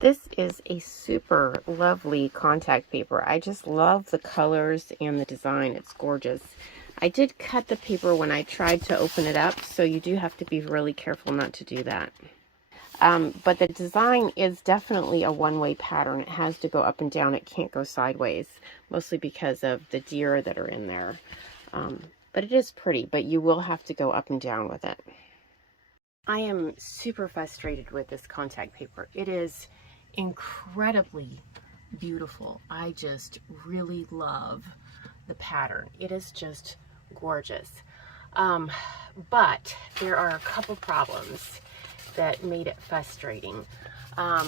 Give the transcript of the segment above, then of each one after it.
This is a super lovely contact paper. I just love the colors and the design. It's gorgeous. I did cut the paper when I tried to open it up, so you do have to be really careful not to do that. But the design is definitely a one-way pattern. It has to go up and down. It can't go sideways, mostly because of the deer that are in there. But it is pretty, but you will have to go up and down with it. I am super frustrated with this contact paper. It is incredibly beautiful. I just really love the pattern. It is just gorgeous. But there are a couple problems that made it frustrating.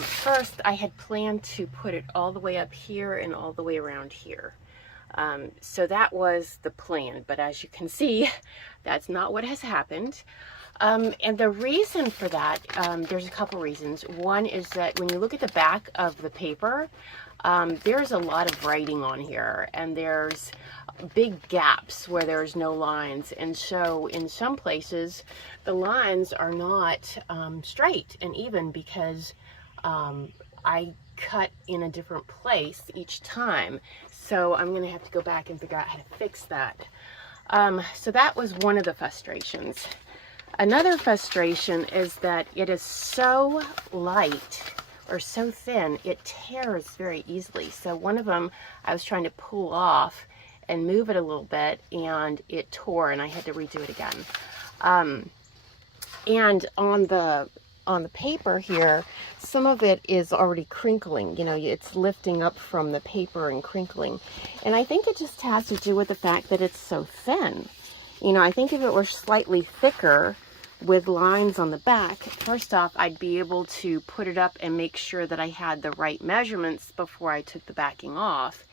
First, I had planned to put it all the way up here and all the way around here. So that was the plan, but as you can see, that's not what has happened. And the reason for that, there's a couple reasons. One is that when you look at the back of the paper, there's a lot of writing on here, and there's big gaps where there's no lines. And so in some places, the lines are not straight and even because I cut in a different place each time. So I'm going to have to go back and figure out how to fix that. So that was one of the frustrations. Another frustration is that it is so light or so thin, it tears very easily. So one of them I was trying to pull off and move it a little bit, and it tore, and I had to redo it again. And on the paper here, some of it is already crinkling. You know, it's lifting up from the paper and crinkling. And I think it just has to do with the fact that it's so thin. You know, I think if it were slightly thicker with lines on the back, first off, I'd be able to put it up and make sure that I had the right measurements before I took the backing off.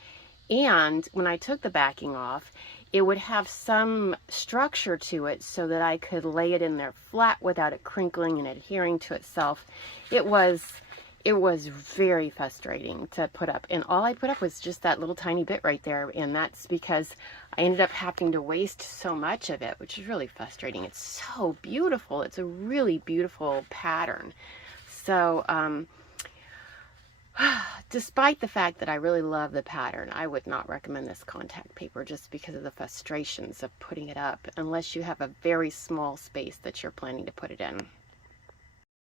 And when I took the backing off, it would have some structure to it so that I could lay it in there flat without it crinkling and adhering to itself. It was very frustrating to put up, and all I put up was just that little tiny bit right there, and that's because I ended up having to waste so much of it, which is really frustrating. It's so beautiful. It's a really beautiful pattern. So despite the fact that I really love the pattern, I would not recommend this contact paper just because of the frustrations of putting it up, unless you have a very small space that you're planning to put it in.